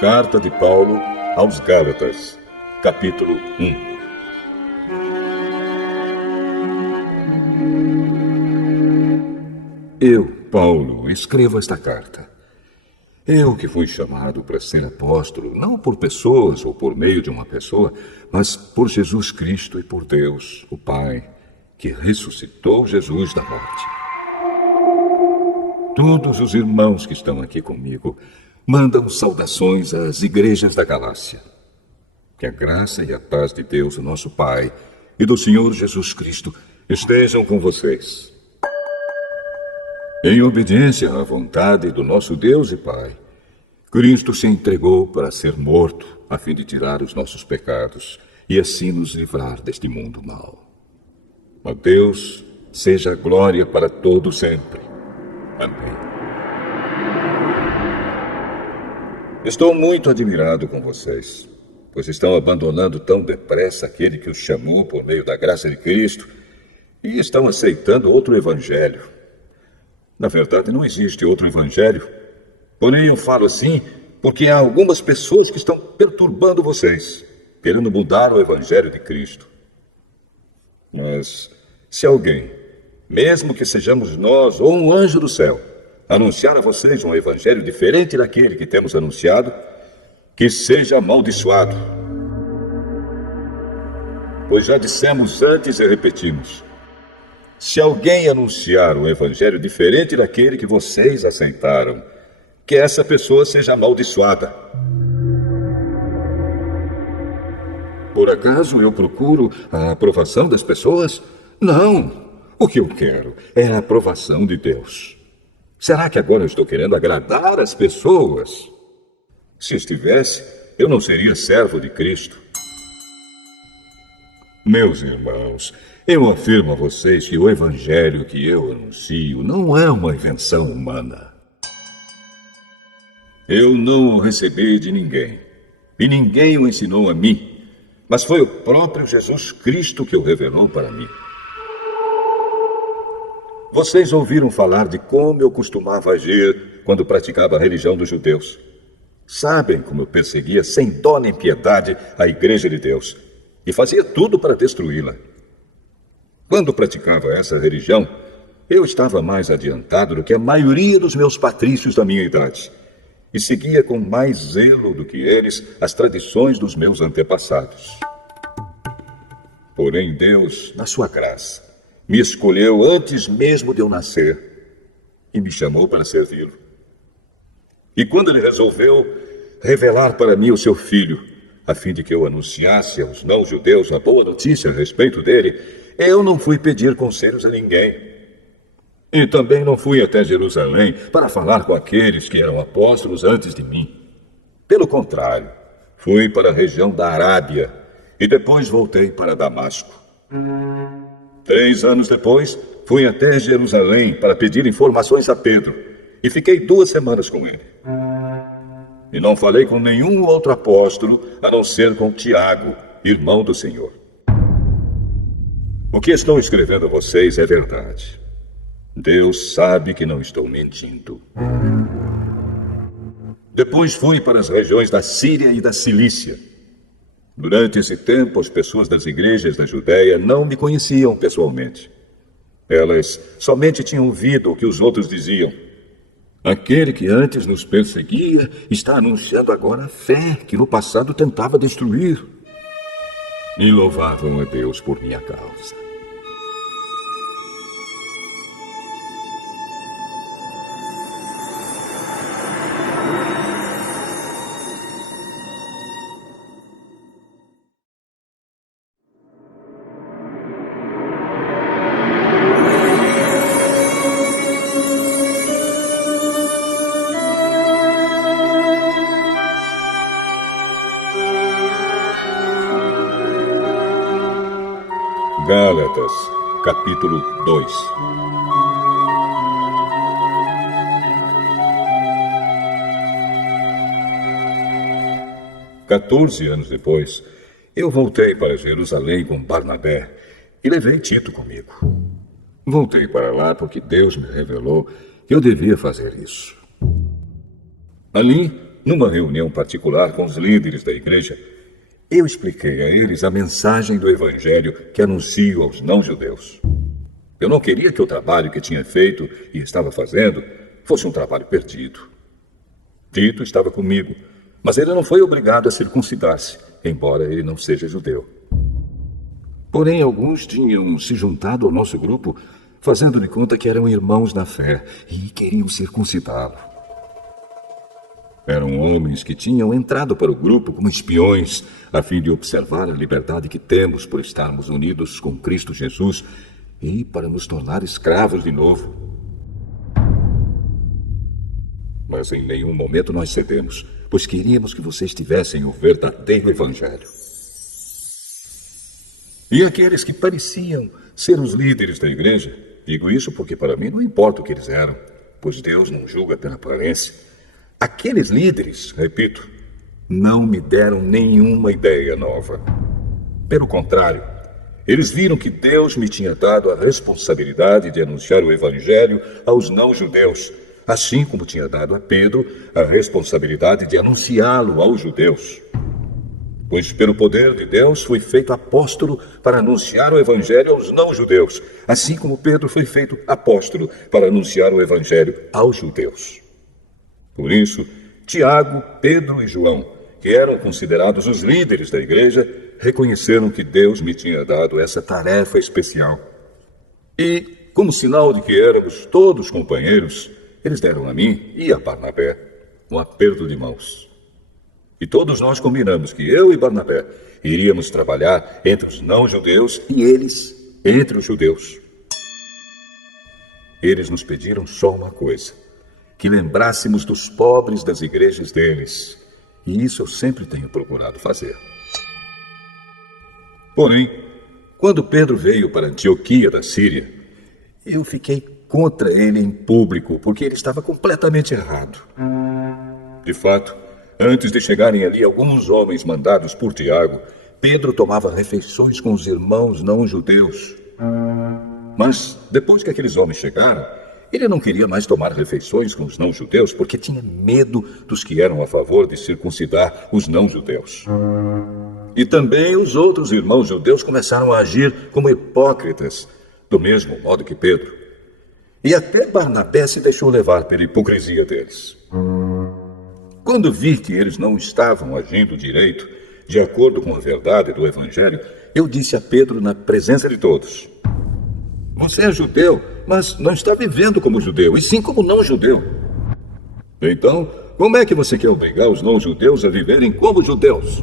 Carta de Paulo aos Gálatas, capítulo 1. Eu, Paulo, escrevo esta carta. Eu que fui chamado para ser apóstolo, não por pessoas ou por meio de uma pessoa, mas por Jesus Cristo e por Deus, o Pai, que ressuscitou Jesus da morte. Todos os irmãos que estão aqui comigo mandam saudações às igrejas da Galácia. Que a graça e a paz de Deus, o nosso Pai, e do Senhor Jesus Cristo estejam com vocês. Em obediência à vontade do nosso Deus e Pai, Cristo se entregou para ser morto, a fim de tirar os nossos pecados e assim nos livrar deste mundo mau. A Deus seja a glória para todo sempre. Amém. Estou muito admirado com vocês, pois estão abandonando tão depressa aquele que os chamou por meio da graça de Cristo e estão aceitando outro evangelho. Na verdade, não existe outro evangelho. Porém, eu falo assim porque há algumas pessoas que estão perturbando vocês, querendo mudar o evangelho de Cristo. Mas, se alguém, mesmo que sejamos nós ou um anjo do céu, anunciar a vocês um evangelho diferente daquele que temos anunciado, que seja amaldiçoado. Pois já dissemos antes e repetimos: se alguém anunciar um evangelho diferente daquele que vocês aceitaram, que essa pessoa seja amaldiçoada. Por acaso eu procuro a aprovação das pessoas? Não. O que eu quero é a aprovação de Deus. Será que agora eu estou querendo agradar as pessoas? Se estivesse, eu não seria servo de Cristo. Meus irmãos, eu afirmo a vocês que o evangelho que eu anuncio não é uma invenção humana. Eu não o recebi de ninguém, e ninguém o ensinou a mim, mas foi o próprio Jesus Cristo que o revelou para mim. Vocês ouviram falar de como eu costumava agir quando praticava a religião dos judeus. Sabem como eu perseguia sem dó nem piedade a igreja de Deus e fazia tudo para destruí-la. Quando praticava essa religião, eu estava mais adiantado do que a maioria dos meus patrícios da minha idade e seguia com mais zelo do que eles as tradições dos meus antepassados. Porém, Deus, na sua graça, me escolheu antes mesmo de eu nascer e me chamou para servi-lo. E quando ele resolveu revelar para mim o seu filho, a fim de que eu anunciasse aos não-judeus a boa notícia a respeito dele, eu não fui pedir conselhos a ninguém. E também não fui até Jerusalém para falar com aqueles que eram apóstolos antes de mim. Pelo contrário, fui para a região da Arábia e depois voltei para Damasco. 3 anos depois, fui até Jerusalém para pedir informações a Pedro e fiquei 2 semanas com ele. E não falei com nenhum outro apóstolo a não ser com Tiago, irmão do Senhor. O que estou escrevendo a vocês é verdade. Deus sabe que não estou mentindo. Depois fui para as regiões da Síria e da Cilícia. Durante esse tempo, as pessoas das igrejas da Judéia não me conheciam pessoalmente. Elas somente tinham ouvido o que os outros diziam. Aquele que antes nos perseguia está anunciando agora a fé que no passado tentava destruir. E louvavam a Deus por minha causa. Gálatas, capítulo 2. "14 anos depois, eu voltei para Jerusalém com Barnabé e levei Tito comigo. Voltei para lá porque Deus me revelou que eu devia fazer isso. Ali, numa reunião particular com os líderes da igreja, eu expliquei a eles a mensagem do Evangelho que anuncio aos não-judeus. Eu não queria que o trabalho que tinha feito e estava fazendo fosse um trabalho perdido. Tito estava comigo, mas ele não foi obrigado a circuncidar-se, embora ele não seja judeu. Porém, alguns tinham se juntado ao nosso grupo, fazendo de conta que eram irmãos na fé e queriam circuncidá-lo. Eram homens que tinham entrado para o grupo como espiões, a fim de observar a liberdade que temos por estarmos unidos com Cristo Jesus e para nos tornar escravos de novo. Mas em nenhum momento nós cedemos, pois queríamos que vocês tivessem o verdadeiro Evangelho. E aqueles que pareciam ser os líderes da igreja, digo isso porque para mim não importa o que eles eram, pois Deus não julga pela aparência. Aqueles líderes, repito, não me deram nenhuma ideia nova. Pelo contrário, eles viram que Deus me tinha dado a responsabilidade de anunciar o Evangelho aos não-judeus, assim como tinha dado a Pedro a responsabilidade de anunciá-lo aos judeus. Pois pelo poder de Deus fui feito apóstolo para anunciar o Evangelho aos não-judeus, assim como Pedro foi feito apóstolo para anunciar o Evangelho aos judeus. Por isso, Tiago, Pedro e João, que eram considerados os líderes da igreja, reconheceram que Deus me tinha dado essa tarefa especial. E, como sinal de que éramos todos companheiros, eles deram a mim e a Barnabé um aperto de mãos. E todos nós combinamos que eu e Barnabé iríamos trabalhar entre os não-judeus e eles entre os judeus. Eles nos pediram só uma coisa: que lembrássemos dos pobres das igrejas deles. E isso eu sempre tenho procurado fazer. Porém, quando Pedro veio para Antioquia da Síria, eu fiquei contra ele em público, porque ele estava completamente errado. De fato, antes de chegarem ali alguns homens mandados por Tiago, Pedro tomava refeições com os irmãos não-judeus. Mas, depois que aqueles homens chegaram, ele não queria mais tomar refeições com os não-judeus porque tinha medo dos que eram a favor de circuncidar os não-judeus. E também os outros irmãos judeus começaram a agir como hipócritas, do mesmo modo que Pedro. E até Barnabé se deixou levar pela hipocrisia deles. Quando vi que eles não estavam agindo direito, de acordo com a verdade do Evangelho, eu disse a Pedro na presença de todos: você é judeu, mas não está vivendo como judeu, e sim como não-judeu. Então, como é que você quer obrigar os não-judeus a viverem como judeus?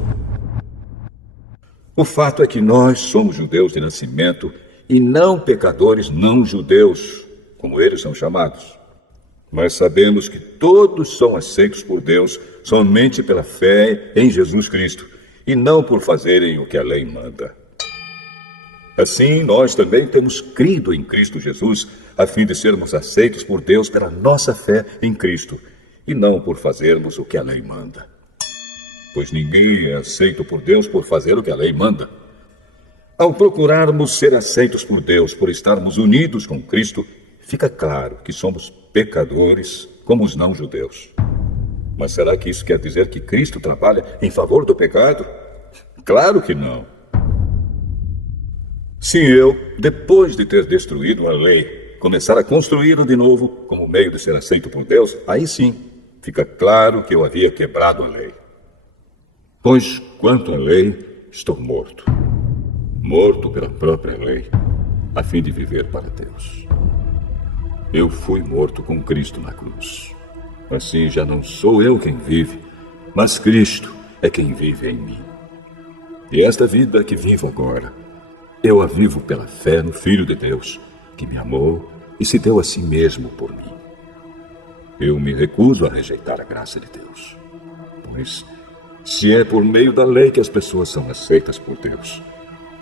O fato é que nós somos judeus de nascimento e não pecadores não-judeus, como eles são chamados. Mas sabemos que todos são aceitos por Deus somente pela fé em Jesus Cristo e não por fazerem o que a lei manda. Assim, nós também temos crido em Cristo Jesus, a fim de sermos aceitos por Deus pela nossa fé em Cristo, e não por fazermos o que a lei manda. Pois ninguém é aceito por Deus por fazer o que a lei manda. Ao procurarmos ser aceitos por Deus por estarmos unidos com Cristo, fica claro que somos pecadores como os não-judeus. Mas será que isso quer dizer que Cristo trabalha em favor do pecado? Claro que não. Se eu, depois de ter destruído a lei, começar a construí-la de novo como meio de ser aceito por Deus, aí sim, fica claro que eu havia quebrado a lei. Pois, quanto à lei, estou morto. Morto pela própria lei, a fim de viver para Deus. Eu fui morto com Cristo na cruz. Assim já não sou eu quem vive, mas Cristo é quem vive em mim. E esta vida que vivo agora, eu a vivo pela fé no Filho de Deus, que me amou e se deu a si mesmo por mim. Eu me recuso a rejeitar a graça de Deus, pois se é por meio da lei que as pessoas são aceitas por Deus,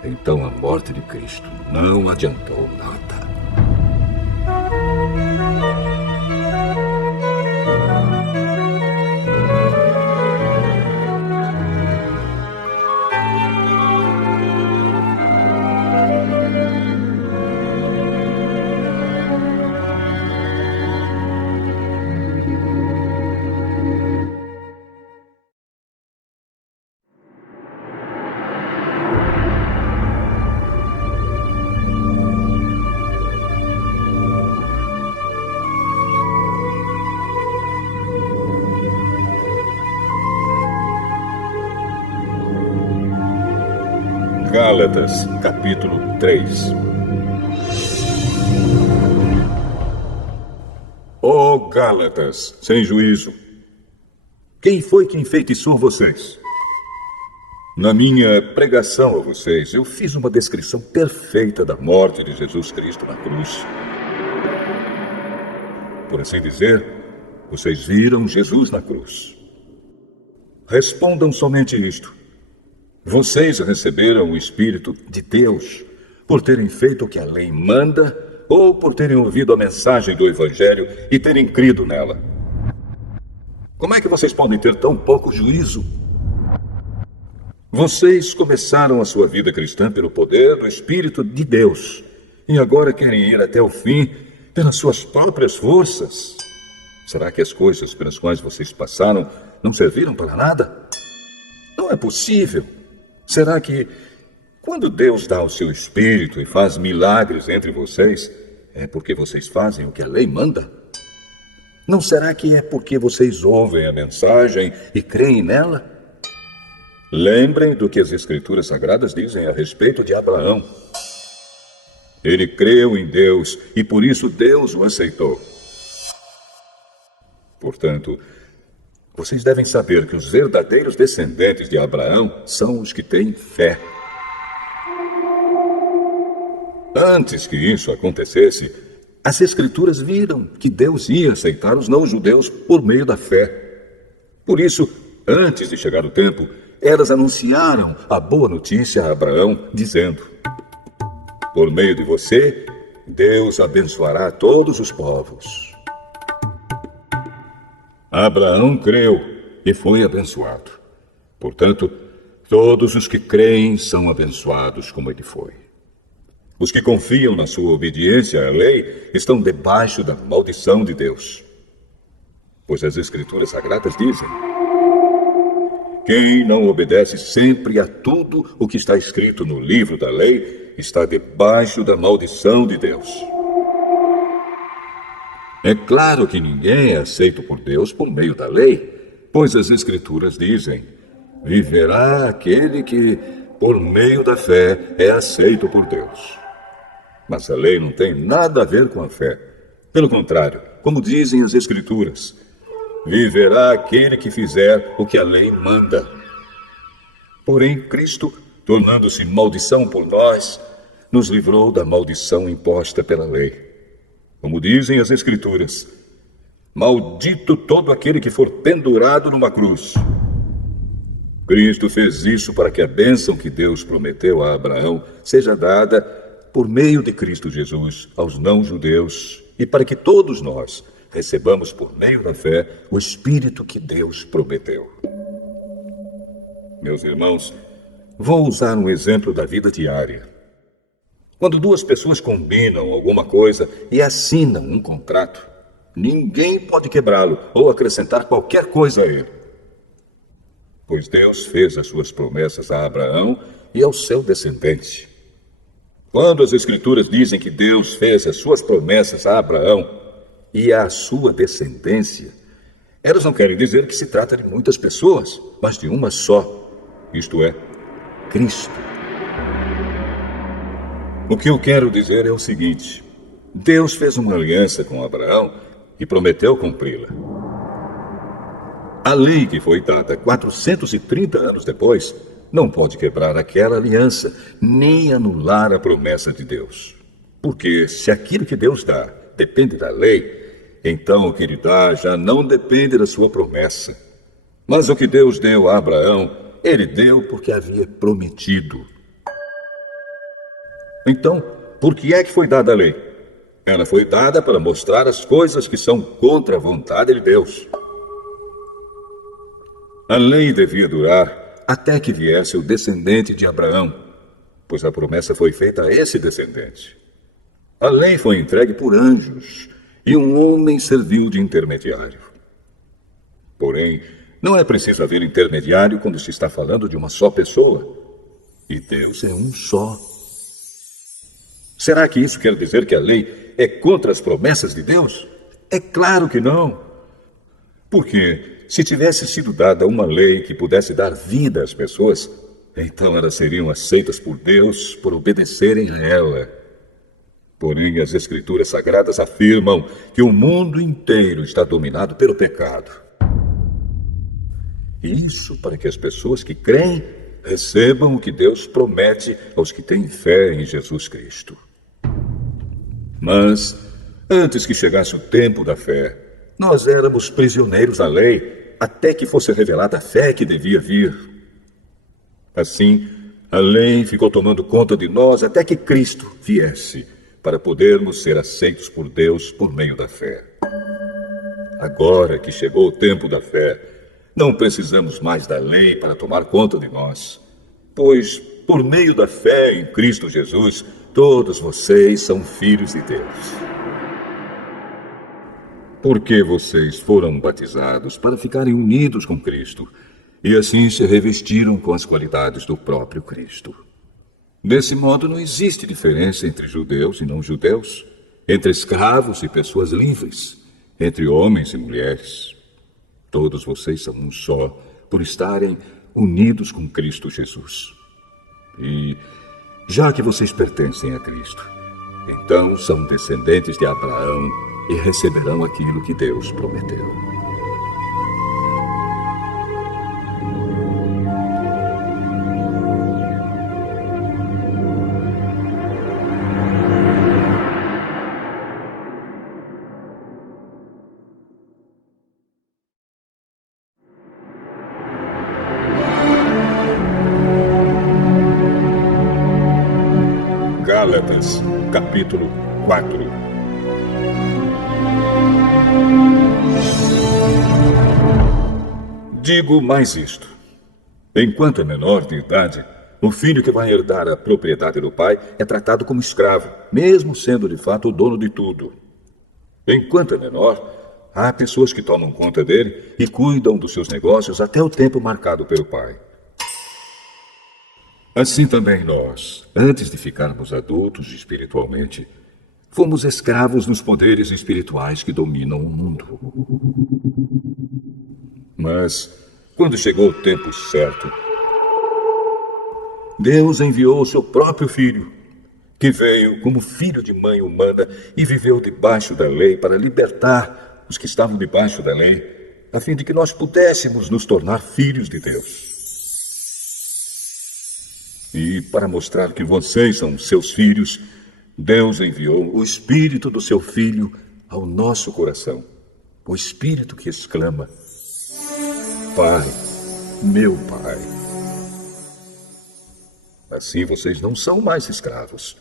então a morte de Cristo não adiantou nada. Gálatas, capítulo 3. Ó Gálatas, sem juízo! Quem foi que enfeitiçou vocês? Na minha pregação a vocês, eu fiz uma descrição perfeita da morte de Jesus Cristo na cruz. Por assim dizer, vocês viram Jesus na cruz. Respondam somente isto. Vocês receberam o Espírito de Deus por terem feito o que a lei manda ou por terem ouvido a mensagem do Evangelho e terem crido nela? Como é que vocês podem ter tão pouco juízo? Vocês começaram a sua vida cristã pelo poder do Espírito de Deus e agora querem ir até o fim pelas suas próprias forças. Será que as coisas pelas quais vocês passaram não serviram para nada? Não é possível. Será que, quando Deus dá o seu Espírito e faz milagres entre vocês, é porque vocês fazem o que a lei manda? Não será que é porque vocês ouvem a mensagem e creem nela? Lembrem do que as Escrituras Sagradas dizem a respeito de Abraão. Ele creu em Deus e por isso Deus o aceitou. Portanto, vocês devem saber que os verdadeiros descendentes de Abraão são os que têm fé. Antes que isso acontecesse, as Escrituras viram que Deus ia aceitar os não-judeus por meio da fé. Por isso, antes de chegar o tempo, elas anunciaram a boa notícia a Abraão, dizendo: por meio de você, Deus abençoará todos os povos. Abraão creu e foi abençoado. Portanto, todos os que creem são abençoados como ele foi. Os que confiam na sua obediência à lei estão debaixo da maldição de Deus. Pois as Escrituras Sagradas dizem: quem não obedece sempre a tudo o que está escrito no livro da lei está debaixo da maldição de Deus. É claro que ninguém é aceito por Deus por meio da lei, pois as Escrituras dizem: viverá aquele que, por meio da fé, é aceito por Deus. Mas a lei não tem nada a ver com a fé. Pelo contrário, como dizem as Escrituras, viverá aquele que fizer o que a lei manda. Porém, Cristo, tornando-se maldição por nós, nos livrou da maldição imposta pela lei. Como dizem as Escrituras: maldito todo aquele que for pendurado numa cruz. Cristo fez isso para que a bênção que Deus prometeu a Abraão seja dada por meio de Cristo Jesus aos não-judeus e para que todos nós recebamos por meio da fé o Espírito que Deus prometeu. Meus irmãos, vou usar um exemplo da vida diária. Quando duas pessoas combinam alguma coisa e assinam um contrato, ninguém pode quebrá-lo ou acrescentar qualquer coisa a ele. Pois Deus fez as suas promessas a Abraão e ao seu descendente. Quando as Escrituras dizem que Deus fez as suas promessas a Abraão e à sua descendência, elas não querem dizer que se trata de muitas pessoas, mas de uma só, isto é, Cristo. O que eu quero dizer é o seguinte: Deus fez uma aliança com Abraão e prometeu cumpri-la. A lei que foi dada 430 anos depois não pode quebrar aquela aliança, nem anular a promessa de Deus. Porque se aquilo que Deus dá depende da lei, então o que ele dá já não depende da sua promessa. Mas o que Deus deu a Abraão, ele deu porque havia prometido. Então, por que é que foi dada a lei? Ela foi dada para mostrar as coisas que são contra a vontade de Deus. A lei devia durar até que viesse o descendente de Abraão, pois a promessa foi feita a esse descendente. A lei foi entregue por anjos e um homem serviu de intermediário. Porém, não é preciso haver intermediário quando se está falando de uma só pessoa. E Deus é um só. Será que isso quer dizer que a lei é contra as promessas de Deus? É claro que não. Porque se tivesse sido dada uma lei que pudesse dar vida às pessoas, então elas seriam aceitas por Deus por obedecerem a ela. Porém, as Escrituras Sagradas afirmam que o mundo inteiro está dominado pelo pecado. Isso para que as pessoas que creem recebam o que Deus promete aos que têm fé em Jesus Cristo. Mas, antes que chegasse o tempo da fé, nós éramos prisioneiros da lei, até que fosse revelada a fé que devia vir. Assim, a lei ficou tomando conta de nós até que Cristo viesse, para podermos ser aceitos por Deus por meio da fé. Agora que chegou o tempo da fé, não precisamos mais da lei para tomar conta de nós, pois, por meio da fé em Cristo Jesus, todos vocês são filhos de Deus. Porque vocês foram batizados para ficarem unidos com Cristo, e assim se revestiram com as qualidades do próprio Cristo. Desse modo, não existe diferença entre judeus e não-judeus, entre escravos e pessoas livres, entre homens e mulheres. Todos vocês são um só, por estarem unidos com Cristo Jesus. E, já que vocês pertencem a Cristo, então são descendentes de Abraão e receberão aquilo que Deus prometeu. Gálatas, capítulo 4. Digo mais isto. Enquanto é menor de idade, o filho que vai herdar a propriedade do pai é tratado como escravo, mesmo sendo de fato o dono de tudo. Enquanto é menor, há pessoas que tomam conta dele e cuidam dos seus negócios até o tempo marcado pelo pai. Assim também nós, antes de ficarmos adultos espiritualmente, fomos escravos nos poderes espirituais que dominam o mundo. Mas, quando chegou o tempo certo, Deus enviou o seu próprio Filho, que veio como filho de mãe humana e viveu debaixo da lei para libertar os que estavam debaixo da lei, a fim de que nós pudéssemos nos tornar filhos de Deus. E para mostrar que vocês são seus filhos, Deus enviou o Espírito do seu Filho ao nosso coração. O Espírito que exclama: Pai, meu Pai. Assim vocês não são mais escravos.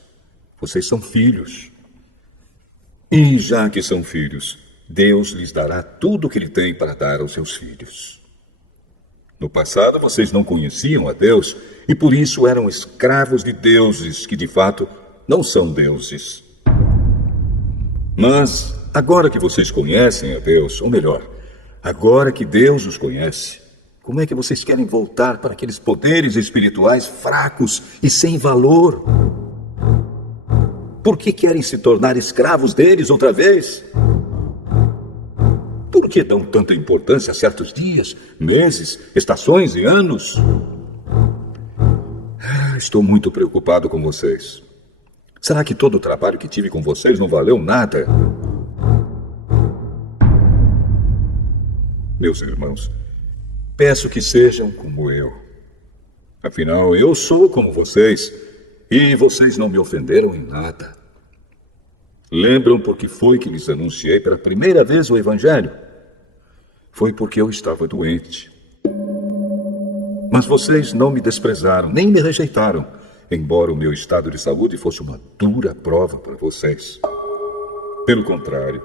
Vocês são filhos. E já que são filhos, Deus lhes dará tudo o que Ele tem para dar aos seus filhos. No passado, vocês não conheciam a Deus e por isso eram escravos de deuses que, de fato, não são deuses. Mas, agora que vocês conhecem a Deus, ou melhor, agora que Deus os conhece, como é que vocês querem voltar para aqueles poderes espirituais fracos e sem valor? Por que querem se tornar escravos deles outra vez? Por que dão tanta importância a certos dias, meses, estações e anos? Estou muito preocupado com vocês. Será que todo o trabalho que tive com vocês não valeu nada? Meus irmãos, peço que sejam como eu. Afinal, eu sou como vocês e vocês não me ofenderam em nada. Lembram por que foi que lhes anunciei pela primeira vez o Evangelho? Foi porque eu estava doente. Mas vocês não me desprezaram, nem me rejeitaram, embora o meu estado de saúde fosse uma dura prova para vocês. Pelo contrário,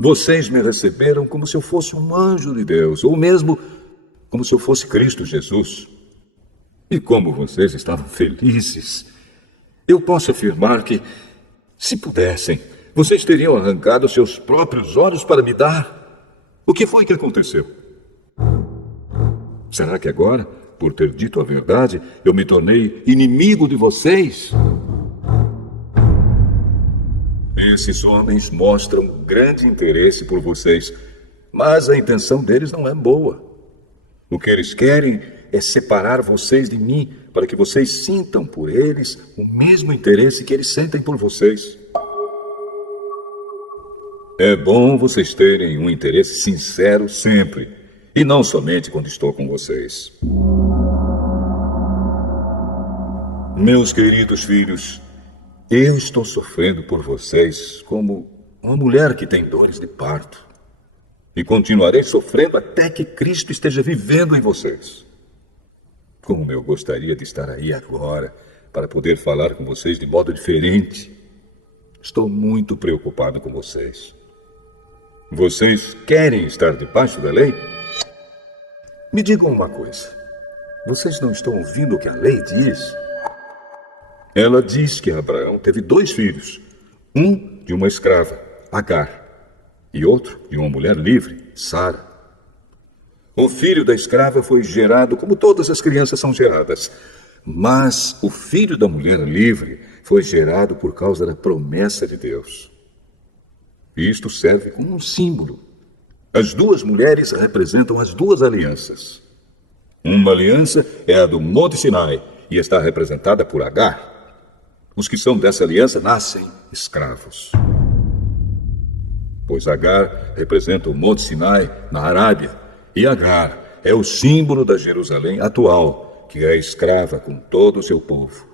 vocês me receberam como se eu fosse um anjo de Deus, ou mesmo como se eu fosse Cristo Jesus. E como vocês estavam felizes, eu posso afirmar que, se pudessem, vocês teriam arrancado seus próprios olhos para me dar. O que foi que aconteceu? Será que agora, por ter dito a verdade, eu me tornei inimigo de vocês? Esses homens mostram grande interesse por vocês, mas a intenção deles não é boa. O que eles querem é separar vocês de mim para que vocês sintam por eles o mesmo interesse que eles sentem por vocês. É bom vocês terem um interesse sincero sempre, e não somente quando estou com vocês. Meus queridos filhos, eu estou sofrendo por vocês como uma mulher que tem dores de parto. E continuarei sofrendo até que Cristo esteja vivendo em vocês. Como eu gostaria de estar aí agora para poder falar com vocês de modo diferente. Estou muito preocupado com vocês. Vocês querem estar debaixo da lei? Me digam uma coisa. Vocês não estão ouvindo o que a lei diz? Ela diz que Abraão teve 2 filhos. Um de uma escrava, Agar, e outro de uma mulher livre, Sara. O filho da escrava foi gerado como todas as crianças são geradas. Mas o filho da mulher livre foi gerado por causa da promessa de Deus. Isto serve como um símbolo. As 2 mulheres representam as 2 alianças. Uma aliança é a do Monte Sinai e está representada por Agar. Os que são dessa aliança nascem escravos. Pois Agar representa o Monte Sinai na Arábia e Agar é o símbolo da Jerusalém atual, que é escrava com todo o seu povo.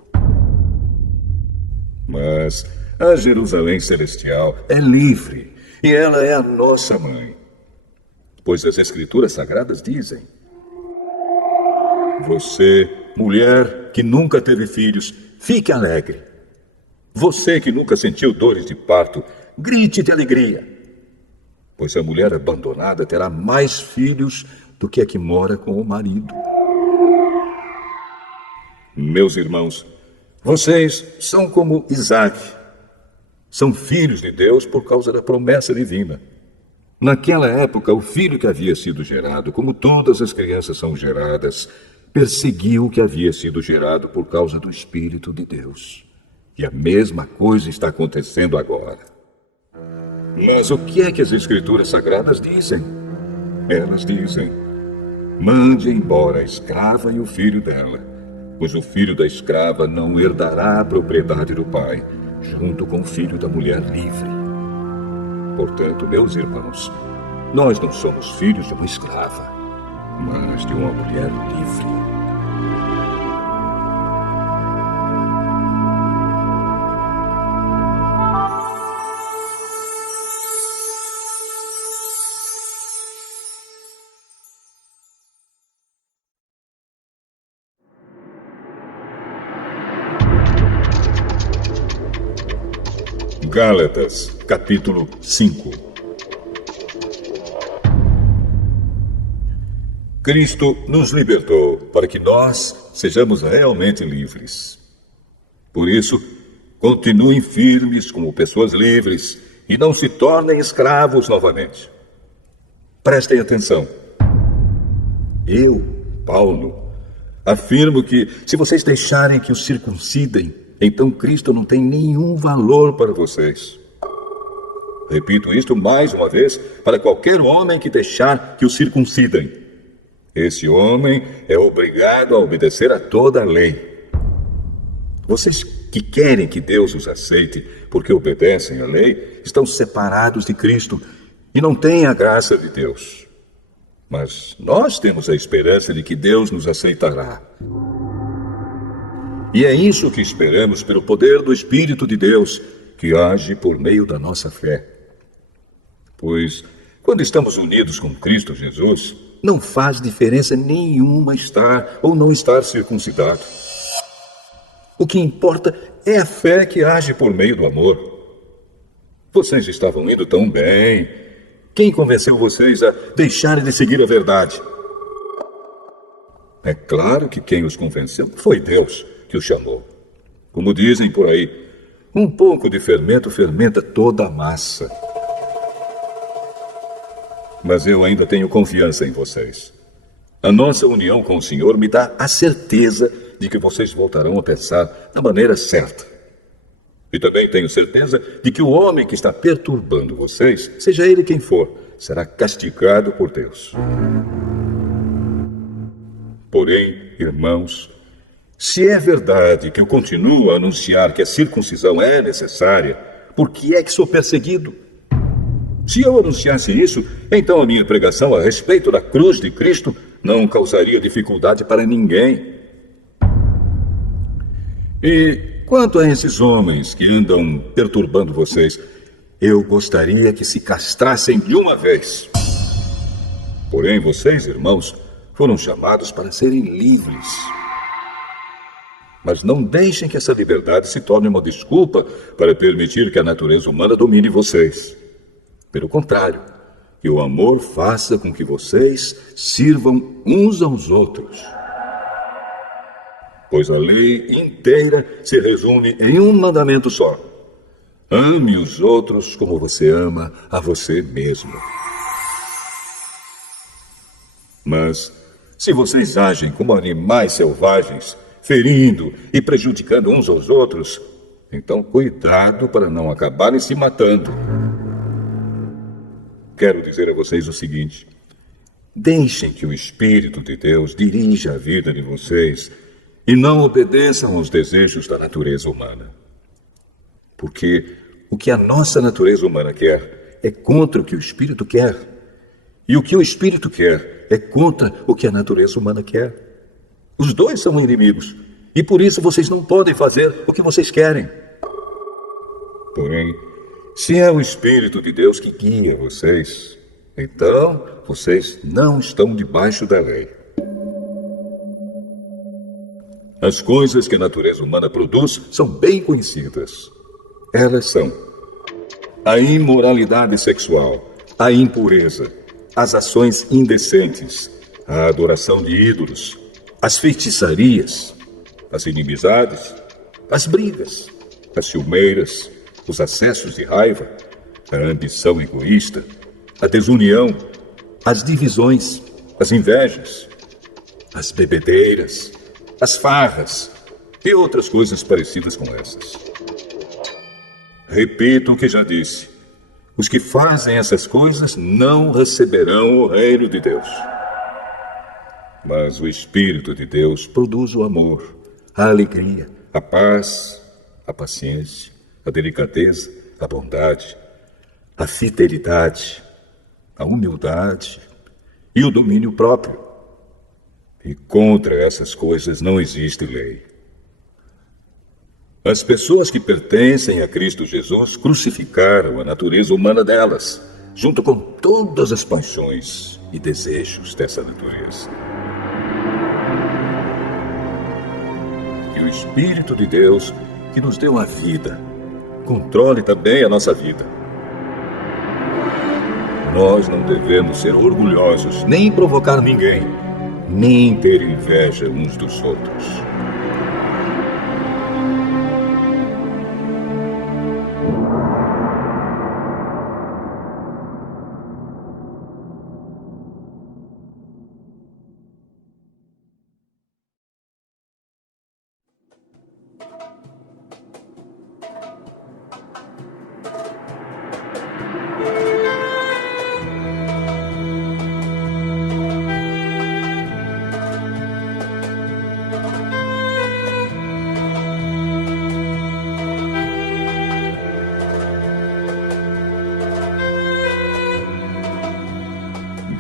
Mas a Jerusalém celestial é livre e ela é a nossa mãe. Pois as Escrituras Sagradas dizem: você, mulher que nunca teve filhos, fique alegre. Você que nunca sentiu dores de parto, grite de alegria. Pois a mulher abandonada terá mais filhos do que a que mora com o marido. Meus irmãos, vocês são como Isaac. São filhos de Deus por causa da promessa divina. Naquela época, o filho que havia sido gerado, como todas as crianças são geradas, perseguiu o que havia sido gerado por causa do Espírito de Deus. E a mesma coisa está acontecendo agora. Mas o que é que as Escrituras Sagradas dizem? Elas dizem: mande embora a escrava e o filho dela, pois o filho da escrava não herdará a propriedade do pai, junto com o filho da mulher livre. Portanto, meus irmãos, nós não somos filhos de uma escrava, mas de uma mulher livre. Gálatas, capítulo 5. Cristo nos libertou para que nós sejamos realmente livres. Por isso, continuem firmes como pessoas livres e não se tornem escravos novamente. Prestem atenção. Eu, Paulo, afirmo que se vocês deixarem que os circuncidem, então Cristo não tem nenhum valor para vocês. Repito isto mais uma vez para qualquer homem que deixar que o circuncidem. Esse homem é obrigado a obedecer a toda a lei. Vocês que querem que Deus os aceite porque obedecem à lei, estão separados de Cristo e não têm a graça de Deus. Mas nós temos a esperança de que Deus nos aceitará. E é isso que esperamos pelo poder do Espírito de Deus, que age por meio da nossa fé. Pois, quando estamos unidos com Cristo Jesus, não faz diferença nenhuma estar ou não estar circuncidado. O que importa é a fé que age por meio do amor. Vocês estavam indo tão bem. Quem convenceu vocês a deixarem de seguir a verdade? É claro que quem os convenceu foi Deus que o chamou. Como dizem por aí, um pouco de fermento fermenta toda a massa. Mas eu ainda tenho confiança em vocês. A nossa união com o Senhor me dá a certeza de que vocês voltarão a pensar da maneira certa. E também tenho certeza de que o homem que está perturbando vocês, seja ele quem for, será castigado por Deus. Porém, irmãos, Se é verdade que eu continuo a anunciar que a circuncisão é necessária, por que é que sou perseguido? Se eu anunciasse isso, então a minha pregação a respeito da cruz de Cristo não causaria dificuldade para ninguém. E quanto a esses homens que andam perturbando vocês, eu gostaria que se castrassem de uma vez. Porém, vocês, irmãos, foram chamados para serem livres. Mas não deixem que essa liberdade se torne uma desculpa para permitir que a natureza humana domine vocês. Pelo contrário, que o amor faça com que vocês sirvam uns aos outros. Pois a lei inteira se resume em um mandamento só: ame os outros como você ama a você mesmo. Mas, se vocês agem como animais selvagens, ferindo e prejudicando uns aos outros, então cuidado para não acabarem se matando. Quero dizer a vocês o seguinte: deixem que o Espírito de Deus dirija a vida de vocês e não obedeçam aos desejos da natureza humana. Porque o que a nossa natureza humana quer é contra o que o Espírito quer. E o que o Espírito quer é contra o que a natureza humana quer. Os dois são inimigos. E por isso vocês não podem fazer o que vocês querem. Porém, se é o Espírito de Deus que guia vocês, então vocês não estão debaixo da lei. As coisas que a natureza humana produz são bem conhecidas. Elas são a imoralidade sexual, a impureza, as ações indecentes, a adoração de ídolos, as feitiçarias, as inimizades, as brigas, as ciumeiras, os acessos de raiva, a ambição egoísta, a desunião, as divisões, as invejas, as bebedeiras, as farras e outras coisas parecidas com essas. Repito o que já disse: os que fazem essas coisas não receberão o reino de Deus. Mas o Espírito de Deus produz o amor, a alegria, a paz, a paciência, a delicadeza, a bondade, a fidelidade, a humildade e o domínio próprio. E contra essas coisas não existe lei. As pessoas que pertencem a Cristo Jesus crucificaram a natureza humana delas, junto com todas as paixões e desejos dessa natureza. Que o Espírito de Deus, que nos deu a vida, controle também a nossa vida. Nós não devemos ser orgulhosos, nem provocar ninguém, nem ter inveja uns dos outros.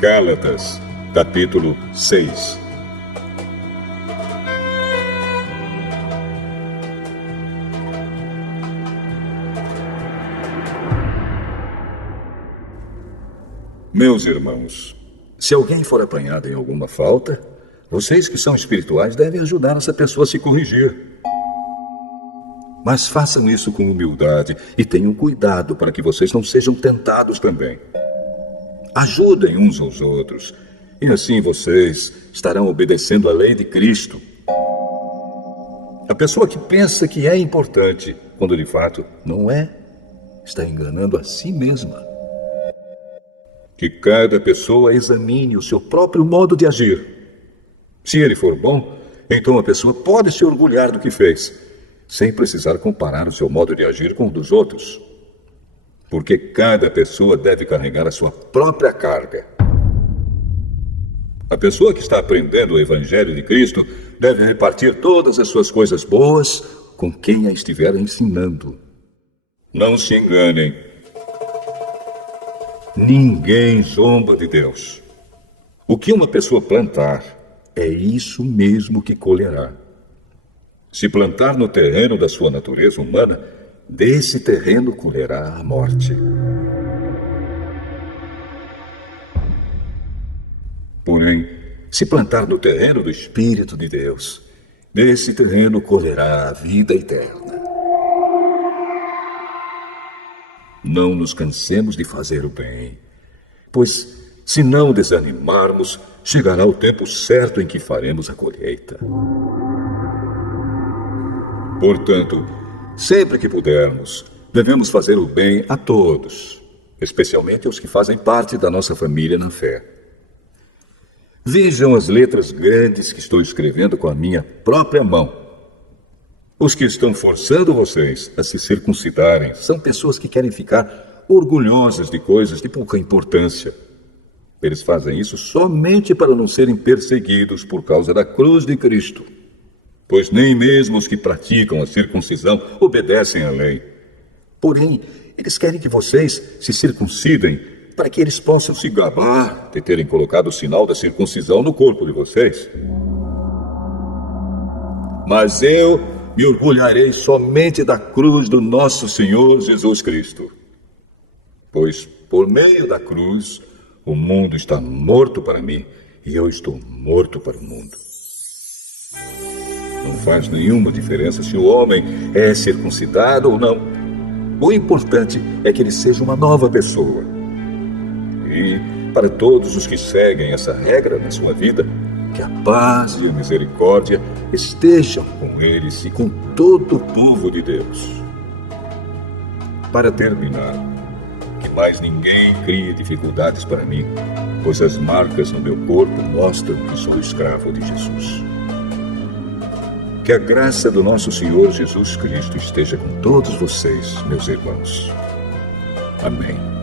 Gálatas, capítulo 6. Meus irmãos, se alguém for apanhado em alguma falta, vocês que são espirituais devem ajudar essa pessoa a se corrigir. Mas façam isso com humildade e tenham cuidado para que vocês não sejam tentados também. Ajudem uns aos outros, e assim vocês estarão obedecendo à lei de Cristo. A pessoa que pensa que é importante, quando de fato não é, está enganando a si mesma. Que cada pessoa examine o seu próprio modo de agir. Se ele for bom, então a pessoa pode se orgulhar do que fez, sem precisar comparar o seu modo de agir com o dos outros. Porque cada pessoa deve carregar a sua própria carga. A pessoa que está aprendendo o Evangelho de Cristo deve repartir todas as suas coisas boas com quem a estiver ensinando. Não se enganem. Ninguém zomba de Deus. O que uma pessoa plantar, é isso mesmo que colherá. Se plantar no terreno da sua natureza humana, desse terreno colherá a morte. Porém, se plantar no terreno do Espírito de Deus, desse terreno colherá a vida eterna. Não nos cansemos de fazer o bem, pois, se não desanimarmos, chegará o tempo certo em que faremos a colheita. Portanto, sempre que pudermos, devemos fazer o bem a todos, especialmente aos que fazem parte da nossa família na fé. Vejam as letras grandes que estou escrevendo com a minha própria mão. Os que estão forçando vocês a se circuncidarem são pessoas que querem ficar orgulhosas de coisas de pouca importância. Eles fazem isso somente para não serem perseguidos por causa da cruz de Cristo. Pois nem mesmo os que praticam a circuncisão obedecem à lei. Porém, eles querem que vocês se circuncidem para que eles possam se gabar de terem colocado o sinal da circuncisão no corpo de vocês. Mas eu me orgulharei somente da cruz do nosso Senhor Jesus Cristo. Pois, por meio da cruz, o mundo está morto para mim e eu estou morto para o mundo. Não faz nenhuma diferença se o homem é circuncidado ou não. O importante é que ele seja uma nova pessoa. E, para todos os que seguem essa regra na sua vida, que a paz e a misericórdia estejam com eles e com todo o povo de Deus. Para terminar, que mais ninguém crie dificuldades para mim, pois as marcas no meu corpo mostram que sou escravo de Jesus. Que a graça do nosso Senhor Jesus Cristo esteja com todos vocês, meus irmãos. Amém.